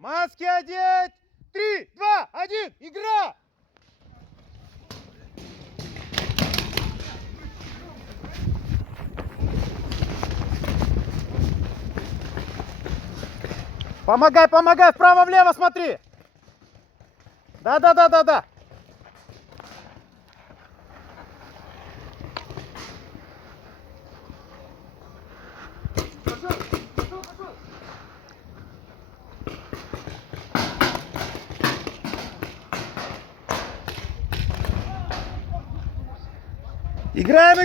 Маски одеть! 3, 2, 1, игра! Помогай, помогай, вправо-влево смотри! Да. Играем!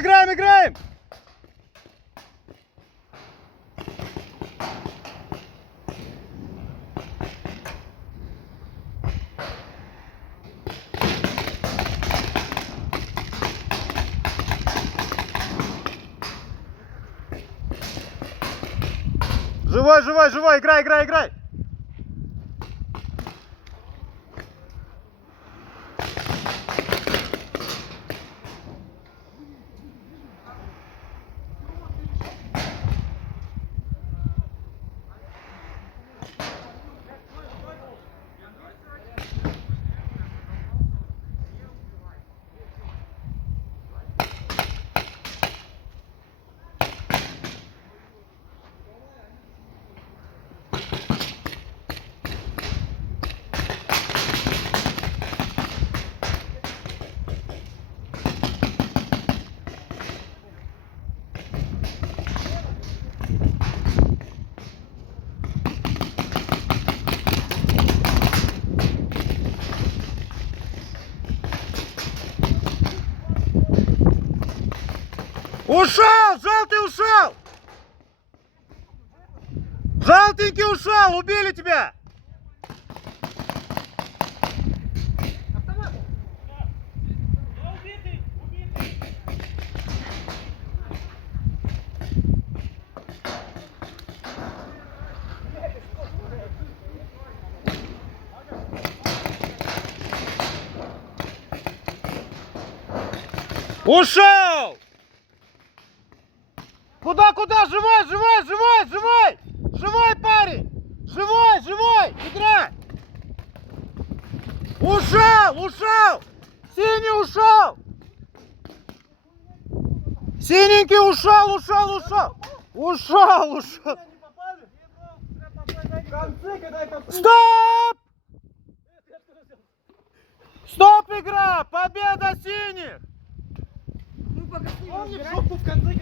Живой, играй! Ушел! Желтый ушел! Желтенький ушел! Убили тебя! Ушел! Куда? Живой парень! Живой! Играй! Ушел! Синий ушел! Синенький ушел! Стоп, игра! Победа синих! Помнишь, в конце